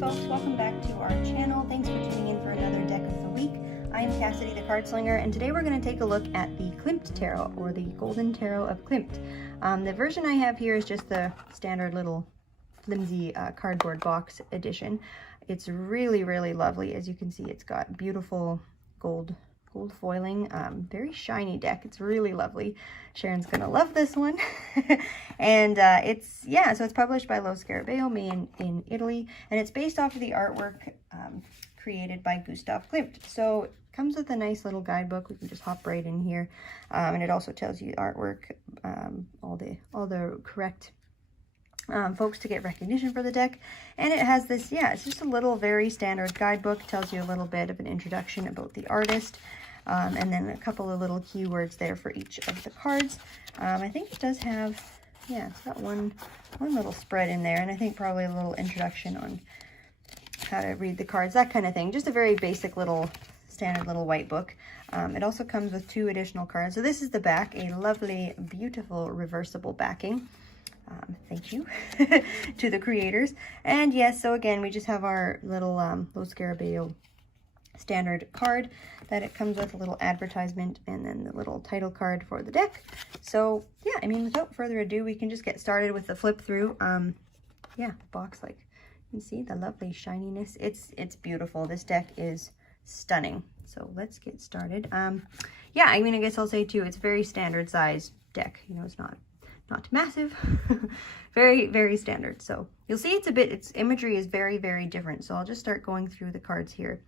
Folks, welcome back to our channel. Thanks for tuning in for another deck of the week. I'm Cassidy the Cardslinger, and today we're going to take a look at the Klimt Tarot, or the Golden Tarot of Klimt. The version I have here is just the standard little flimsy cardboard box edition. It's really, really lovely. As you can see, it's got beautiful gold foiling, very shiny deck. It's really lovely. Sharon's gonna love this one. And so it's published by Lo Scarabeo, made in Italy, and it's based off of the artwork created by Gustav Klimt. So it comes with a nice little guidebook. We can just hop right in here, and it also tells you artwork, all the correct folks to get recognition for the deck. And it has this, it's just a little very standard guidebook. Tells you a little bit of an introduction about the artist, and then a couple of little keywords there for each of the cards. I think it does have, it's got one little spread in there, and I think probably a little introduction on how to read the cards, that kind of thing. Just a very basic little standard little white book. It also comes with 2 additional cards. So this is the back, a lovely, beautiful reversible backing. Thank you to the creators. And yes, so again, we just have our little Lo Scarabeo standard card that it comes with, a little advertisement, and then the little title card for the deck. So yeah, I mean, without further ado, we can just get started with the flip through. Box, like you can see the lovely shininess. It's beautiful. This deck is stunning. So let's get started. I mean, I guess I'll say too, it's very standard size deck. You know, it's not massive. Very, very standard. So you'll see its imagery is very, very different. So I'll just start going through the cards here,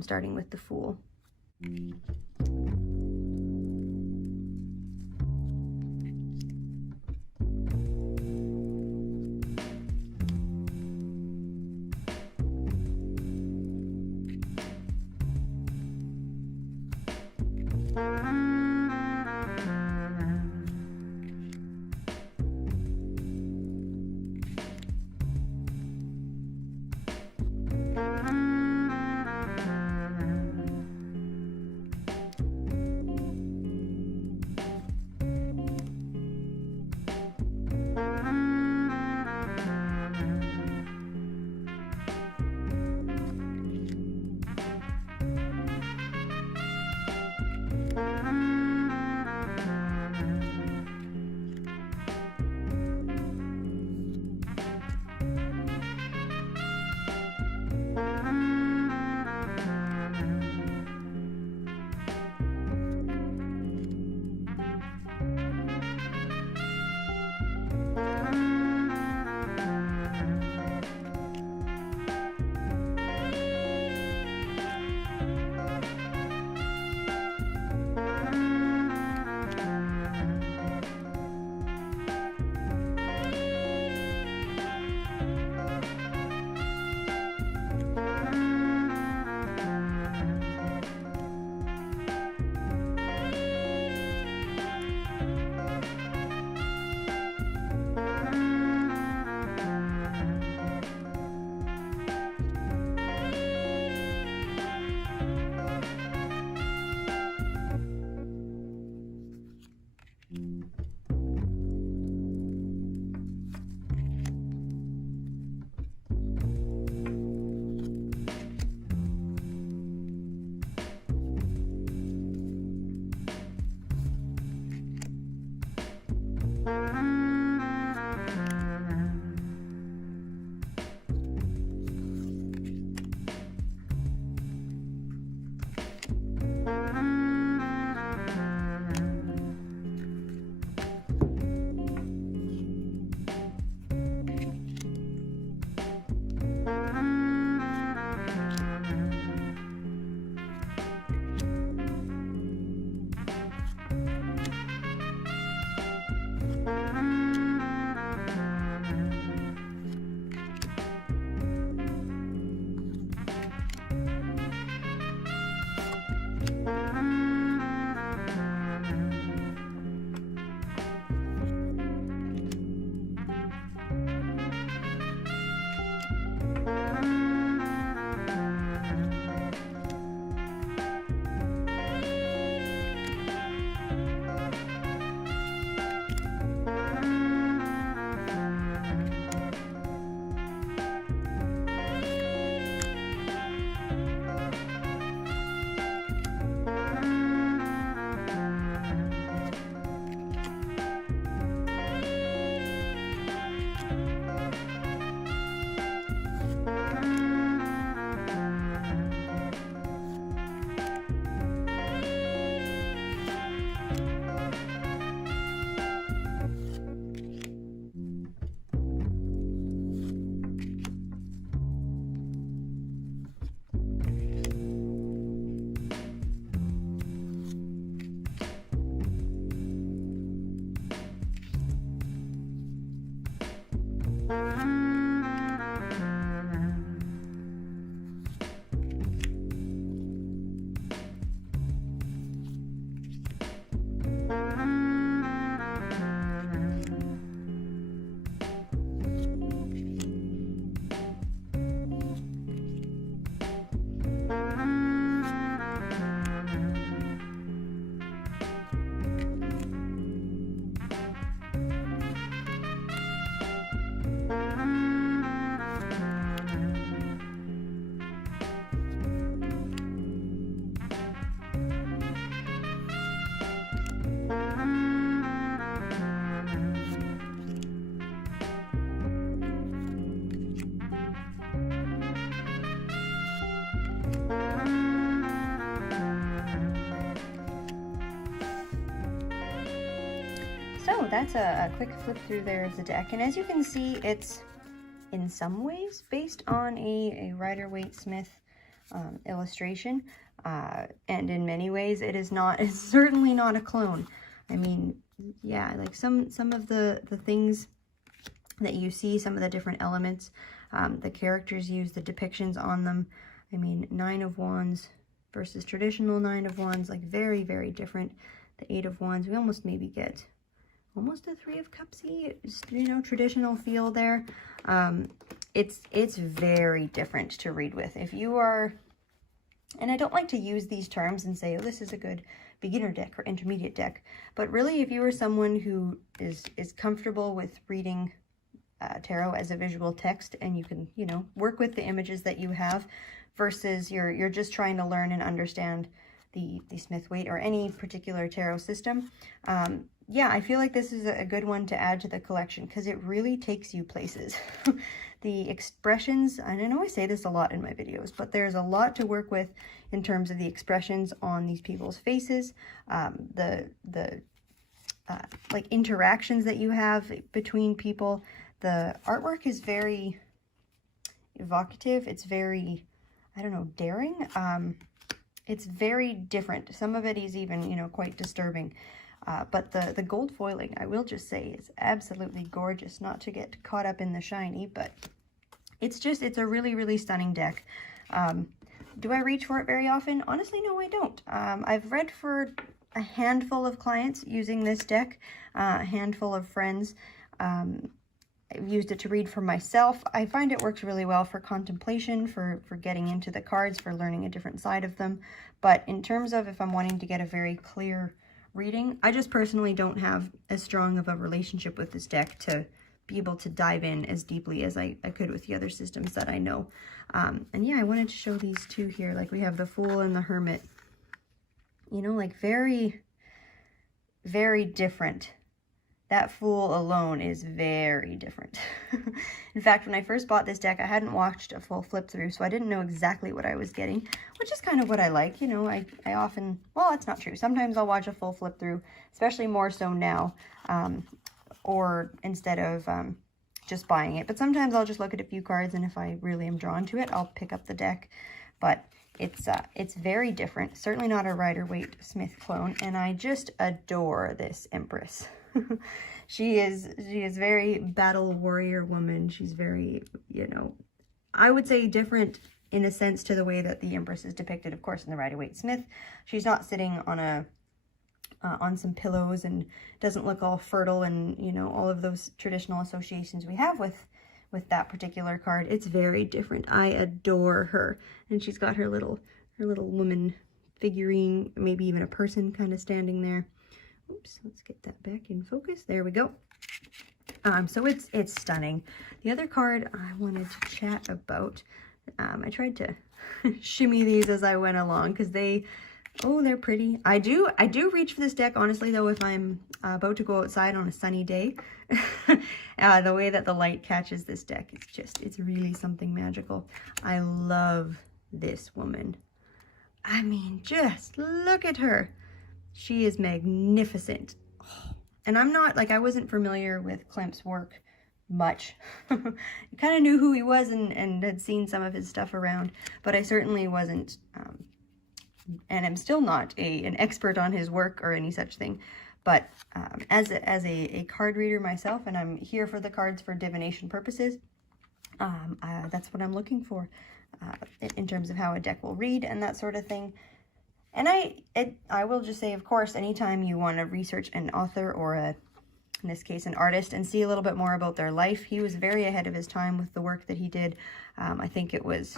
starting with the Fool. So that's a quick flip through there of the deck, and as you can see, it's in some ways based on a Rider-Waite-Smith illustration, and in many ways it is not. It's certainly not a clone. I mean, yeah, like some of the things that you see, some of the different elements, the characters use, the depictions on them. I mean, 9 of Wands versus traditional 9 of Wands, like very, very different. The 8 of Wands, we almost maybe get almost a 3 of Cupsy, you know, traditional feel there. It's very different to read with. If you are, and I don't like to use these terms and say, oh, this is a good beginner deck or intermediate deck, but really if you are someone who is comfortable with reading tarot as a visual text, and you can, you know, work with the images that you have, versus you're just trying to learn and understand the Smith-Waite or any particular tarot system, yeah, I feel like this is a good one to add to the collection because it really takes you places. The expressions, and I know I say this a lot in my videos, but there's a lot to work with in terms of the expressions on these people's faces, like interactions that you have between people. The artwork is very evocative. It's very, I don't know, daring. It's very different. Some of it is even, you know, quite disturbing. But the gold foiling, I will just say, is absolutely gorgeous. Not to get caught up in the shiny, but it's a really, really stunning deck. Do I reach for it very often? Honestly, no, I don't. I've read for a handful of clients using this deck, a handful of friends. I've used it to read for myself. I find it works really well for contemplation, for getting into the cards, for learning a different side of them. But in terms of if I'm wanting to get a very clear reading, I just personally don't have as strong of a relationship with this deck to be able to dive in as deeply as I could with the other systems that I know. And yeah, I wanted to show these two here. Like we have the Fool and the Hermit, you know, like very, very different. That Fool alone is very different. In fact, when I first bought this deck, I hadn't watched a full flip through, so I didn't know exactly what I was getting, which is kind of what I like. You know, I often, well, that's not true. Sometimes I'll watch a full flip through, especially more so now, or instead of just buying it. But sometimes I'll just look at a few cards, and if I really am drawn to it, I'll pick up the deck. But it's very different. Certainly not a Rider-Waite-Smith clone, and I just adore this Empress. She is very battle warrior woman. She's very, you know, I would say different in a sense to the way that the Empress is depicted, of course, in the Rider-Waite-Smith. She's not sitting on on some pillows and doesn't look all fertile and, you know, all of those traditional associations we have with that particular card. It's very different. I adore her, and she's got her little woman figurine, maybe even a person kind of standing there. Oops, let's get that back in focus. There we go. So it's stunning. The other card I wanted to chat about, I tried to shimmy these as I went along because they're pretty. I do reach for this deck, honestly, though, if I'm about to go outside on a sunny day. The way that the light catches this deck, it's really something magical. I love this woman. I mean, just look at her. She is magnificent. And I'm not, like, I wasn't familiar with Klimt's work much. I kind of knew who he was and had seen some of his stuff around, but I certainly wasn't, and I'm still not an expert on his work or any such thing. But as a card reader myself, and I'm here for the cards for divination purposes, that's what I'm looking for in terms of how a deck will read and that sort of thing. And I will just say, of course, anytime you want to research an author or in this case, an artist, and see a little bit more about their life, he was very ahead of his time with the work that he did. I think it was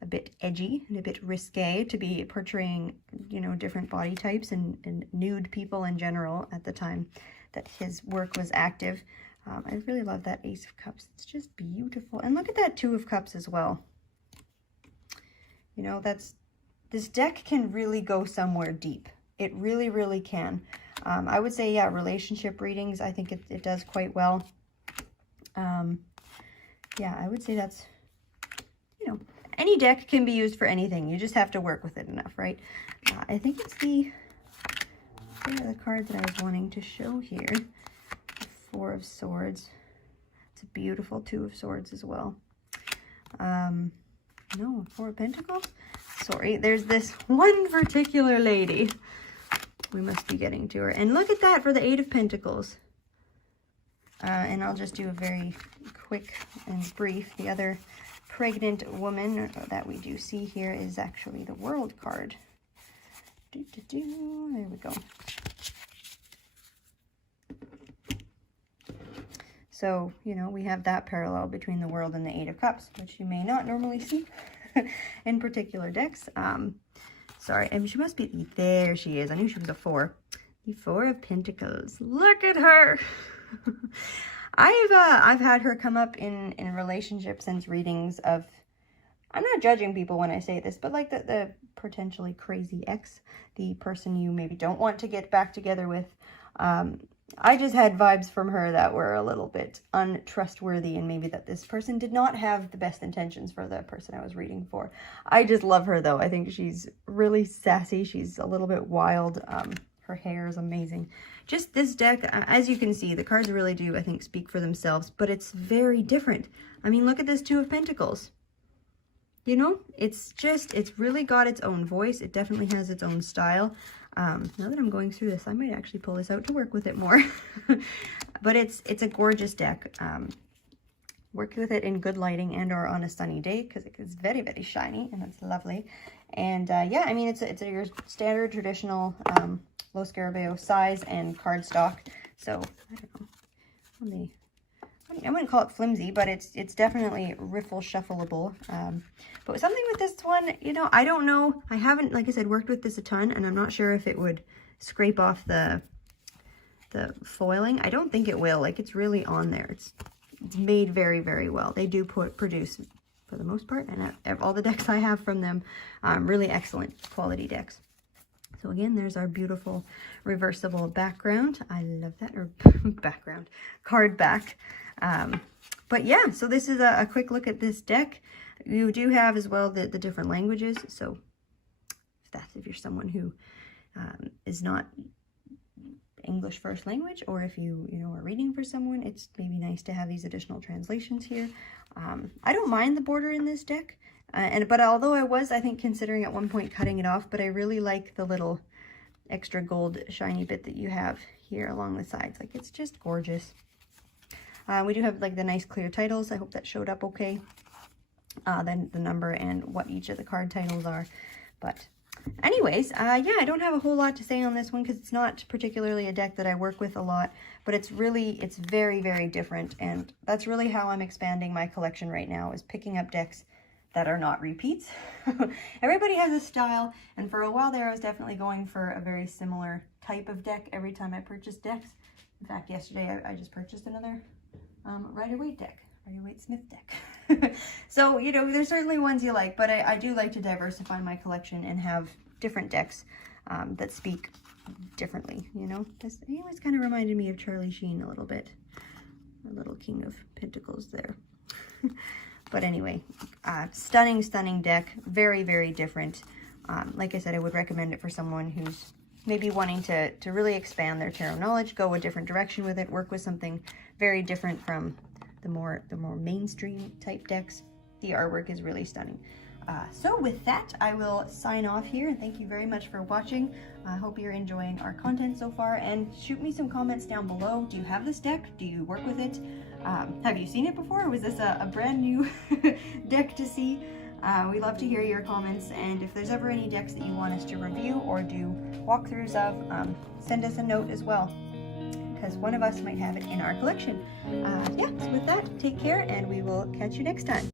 a bit edgy and a bit risque to be portraying, you know, different body types and nude people in general at the time that his work was active. I really love that Ace of Cups. It's just beautiful. And look at that Two of Cups as well. You know, this deck can really go somewhere deep. It really, really can. I would say, yeah, relationship readings, I think it does quite well. Yeah, I would say that's, you know, any deck can be used for anything. You just have to work with it enough, right? I think it's the card that I was wanting to show here. The Four of Swords. It's a beautiful Two of Swords as well. No, Four of Pentacles? Sorry, there's this one particular lady. We must be getting to her. And look at that for the Eight of Pentacles. And I'll just do a very quick and brief. The other pregnant woman that we do see here is actually the World card. There we go. So, you know, we have that parallel between the World and the Eight of Cups, which you may not normally see in particular decks. Sorry, and she must be, there she is. I knew she was a four. The Four of Pentacles. Look at her. I've had her come up in relationships and readings of, I'm not judging people when I say this, but like the potentially crazy ex, the person you maybe don't want to get back together with. I just had vibes from her that were a little bit untrustworthy, and maybe that this person did not have the best intentions for the person I was reading for. I just love her though. I think she's really sassy. She's a little bit wild. Her hair is amazing. Just this deck, as you can see, the cards really do, I think, speak for themselves, but it's very different. I mean, look at this Two of Pentacles. You know, it's really got its own voice. It definitely has its own style. Now that I'm going through this, I might actually pull this out to work with it more. But it's a gorgeous deck. Work with it in good lighting and or on a sunny day, because it's very, very shiny and it's lovely. And yeah, I mean, it's your standard traditional low scarabeo size and cardstock. So I don't know. I wouldn't call it flimsy, but it's definitely riffle shuffleable. But something with this one, you know, I don't know. I haven't, like I said, worked with this a ton, and I'm not sure if it would scrape off the foiling. I don't think it will. Like, it's really on there. It's made very, very well. They do produce, for the most part, and all the decks I have from them, really excellent quality decks. So again, there's our beautiful reversible background. I love that, or background, card back. But yeah, so this is a quick look at this deck. You do have as well the different languages. So if you're someone who is not English first language, or if you are reading for someone, it's maybe nice to have these additional translations here. I don't mind the border in this deck. But although I think, considering at one point cutting it off, but I really like the little extra gold shiny bit that you have here along the sides. Like, it's just gorgeous. We do have like the nice clear titles. I hope that showed up okay. Then the number and what each of the card titles are. But anyways, yeah, I don't have a whole lot to say on this one, because it's not particularly a deck that I work with a lot, but it's very, very different. And that's really how I'm expanding my collection right now, is picking up decks that are not repeats. Everybody has a style, and for a while there I was definitely going for a very similar type of deck every time I purchased decks. In fact, yesterday I just purchased another Rider-Waite deck, Rider-Waite-Smith deck. So, you know, there's certainly ones you like, but I do like to diversify my collection and have different decks that speak differently, you know. He always kind of reminded me of Charlie Sheen a little bit, a little King of Pentacles there. But anyway, stunning, stunning deck. Very, very different. Like I said, I would recommend it for someone who's maybe wanting to really expand their tarot knowledge, go a different direction with it, work with something very different from the more mainstream type decks. The artwork is really stunning. So with that, I will sign off here, and thank you very much for watching. I hope you're enjoying our content so far, and shoot me some comments down below. Do you have this deck? Do you work with it? Have you seen it before? Or was this a brand new deck to see? We love to hear your comments, and if there's ever any decks that you want us to review or do walkthroughs of, send us a note as well, because one of us might have it in our collection. Yeah, so with that, take care, and we will catch you next time.